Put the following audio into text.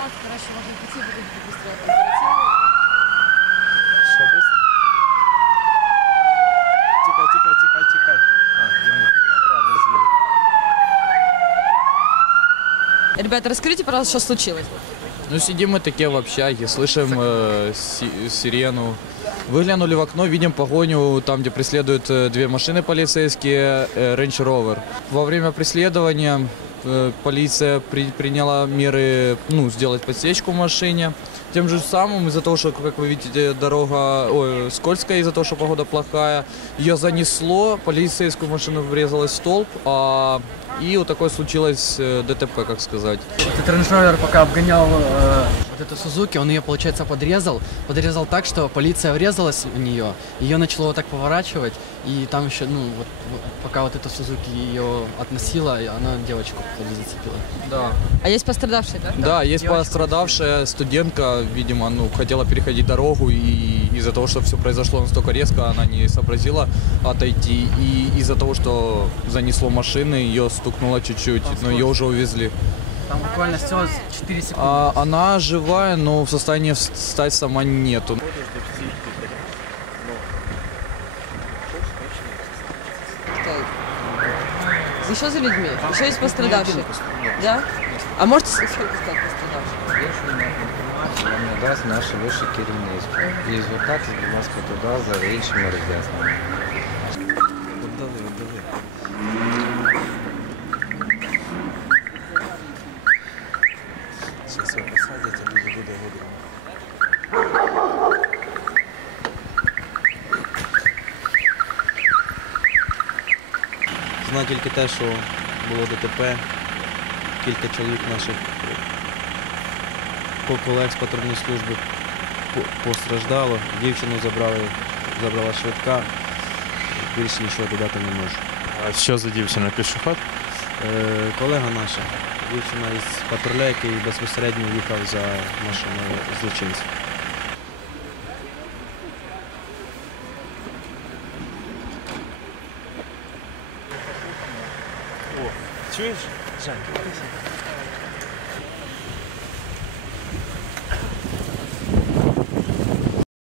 назад, короче, можно пойти и будет быстро оперативно. Що быстро? Тікай, тікай, тікай, тікай. А, йому право зліво. Ребята, расскажите, пожалуйста, что случилось? Ну, сидим мы такие в общаге, слышим э, си- сирену. Выглянули в окно, видим погоню, там, где преследуют э, две машины полицейские, э, Range Rover. Во время преследования э, полиция при- приняла меры, ну, сделать подсечку в машине. Тем же самым, из-за того, что, как вы видите, дорога ой, скользкая, из-за того, что погода плохая, ее занесло, полицейскую машину врезалась в столб, а, и вот такое случилось э, ДТП, как сказать. Этот Rover пока обгонял э, вот эту Сузуки, он ее, получается, подрезал. Подрезал так, что полиция врезалась в нее. Ее начало вот так поворачивать. И там еще, ну, вот, вот пока вот эта Сузуки ее относила, она девочку зацепила. Да. А есть пострадавшие, да? Да, есть девочка пострадавшая студентка, видимо, ну, хотела переходить дорогу, и из-за того, что все произошло настолько резко, она не сообразила отойти. И из-за того, что занесло машины, ее стукнуло чуть-чуть, но ее уже увезли. Там буквально всего 4 секунды. А она живая, но в состоянии встать сама нету. Еще за людьми? Еще есть пострадавшие? Да? А можете сказать, сколько стать пострадавших? Якщо не інформацію, вам надасть наше вище керівництво. І звертатися, будь ласка, туди за іншими роз'ясненнями. Знаю тільки те, що було ДТП, кілька чоловік наших ко- колег з патрульної служби постраждало. Дівчину забрали, забрала швидка. Більше нічого додати не можу. А що за дівчина пішоход? Е, колега наша, дівчина із патруля, який безпосередньо їхав за нашими злочинцями. 确实占据一。